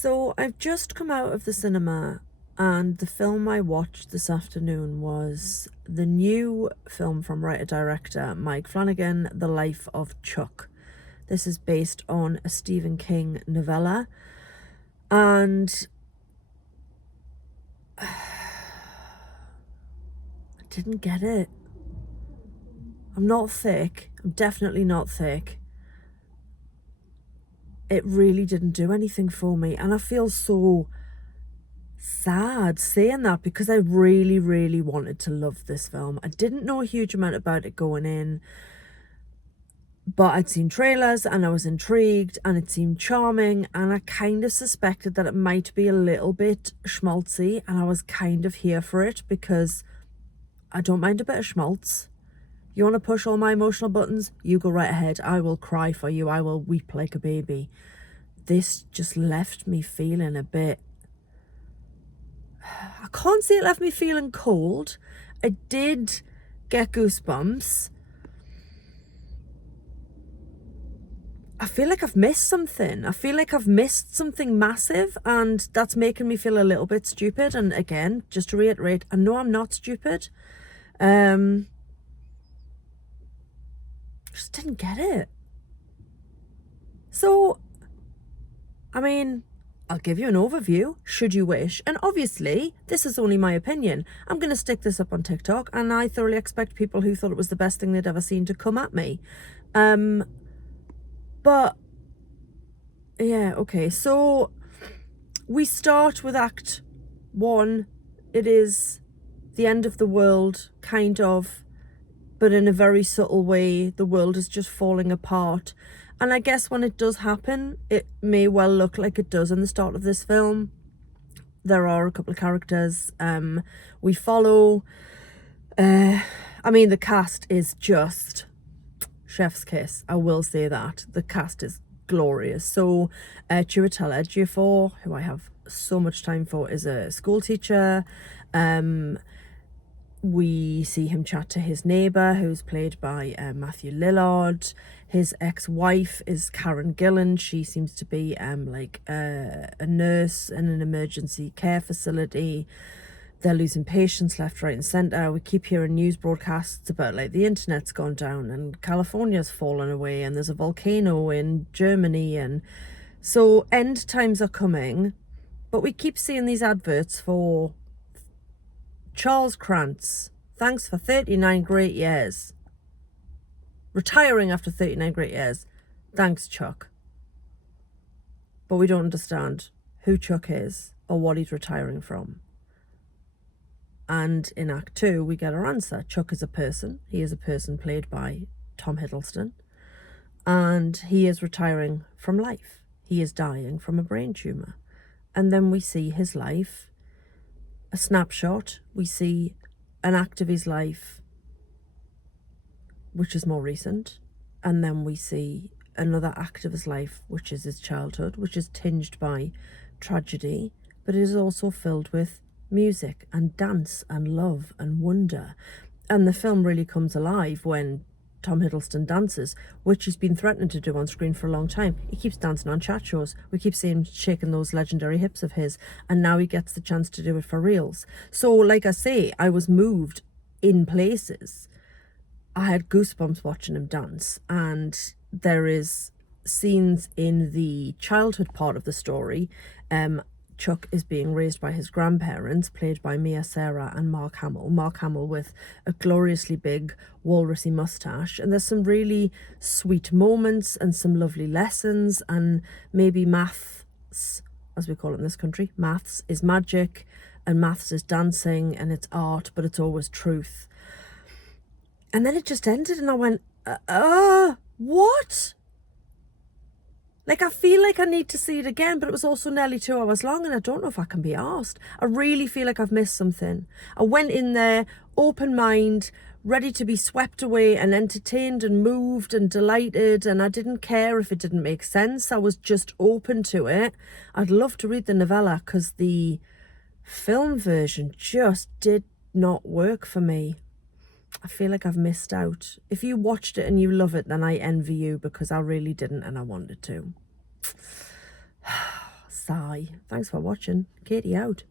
So I've just come out of the cinema, and the film I watched this afternoon was the new film from writer-director Mike Flanagan, The Life of Chuck. This is based on a Stephen King novella, and I didn't get it. I'm not thick. I'm definitely not thick. It really didn't do anything for me, and I feel so sad saying that because I really, really wanted to love this film. I didn't know a huge amount about it going in, but I'd seen trailers and I was intrigued and it seemed charming, and I kind of suspected that it might be a little bit schmaltzy, and I was kind of here for it because I don't mind a bit of schmaltz. You want to push all my emotional buttons? You go right ahead. I will cry for you. I will weep like a baby. This just left me feeling a bit... I can't say it left me feeling cold. I did get goosebumps. I feel like I've missed something. I feel like I've missed something massive, and that's making me feel a little bit stupid. And again, just to reiterate, I know I'm not stupid. Just didn't get it. So, I mean, I'll give you an overview, should you wish. And obviously, this is only my opinion. I'm going to stick this up on TikTok, and I thoroughly expect people who thought it was the best thing they'd ever seen to come at me. But, yeah, okay. So, we start with Act 1. It is the end of the world, kind of, but in a very subtle way. The world is just falling apart. And I guess when it does happen, it may well look like it does in the start of this film. There are a couple of characters we follow. I mean, the cast is just chef's kiss. I will say that. The cast is glorious. So, Chiwetel Ejiofor, who I have so much time for, is a school teacher. We see him chat to his neighbour, who's played by Matthew Lillard. His ex-wife is Karen Gillan. She seems to be like a nurse in an emergency care facility. They're losing patients left, right and centre. We keep hearing news broadcasts about like the internet's gone down and California's fallen away and there's a volcano in Germany. And so end times are coming. But we keep seeing these adverts for Charles Krantz, thanks for 39 great years. Retiring after 39 great years. Thanks, Chuck. But we don't understand who Chuck is or what he's retiring from. And in Act 2, we get our answer. Chuck is a person. He is a person played by Tom Hiddleston. And he is retiring from life. He is dying from a brain tumour. And then we see his life, a snapshot. We see an act of his life which is more recent, and then we see another act of his life which is his childhood, which is tinged by tragedy, but it is also filled with music and dance and love and wonder. And the film really comes alive when Tom Hiddleston dances, which he's been threatening to do on screen for a long time. He keeps dancing on chat shows. We keep seeing him shaking those legendary hips of his, and now he gets the chance to do it for reals. So, like I say, I was moved in places. I had goosebumps watching him dance, and there is scenes in the childhood part of the story. Chuck is being raised by his grandparents, played by Mia Sara and Mark Hamill. Mark Hamill with a gloriously big walrusy moustache. And there's some really sweet moments and some lovely lessons, and maybe maths, as we call it in this country. Maths is magic and maths is dancing and it's art, but it's always truth. And then it just ended and I went, what? Like, I feel like I need to see it again, but it was also nearly 2 hours long, and I don't know if I can be arsed. I really feel like I've missed something. I went in there, open mind, ready to be swept away and entertained and moved and delighted, and I didn't care if it didn't make sense. I was just open to it. I'd love to read the novella because the film version just did not work for me. I feel like I've missed out. If you watched it and you love it, then I envy you, because I really didn't and I wanted to. sigh. Thanks for watching. Katie out.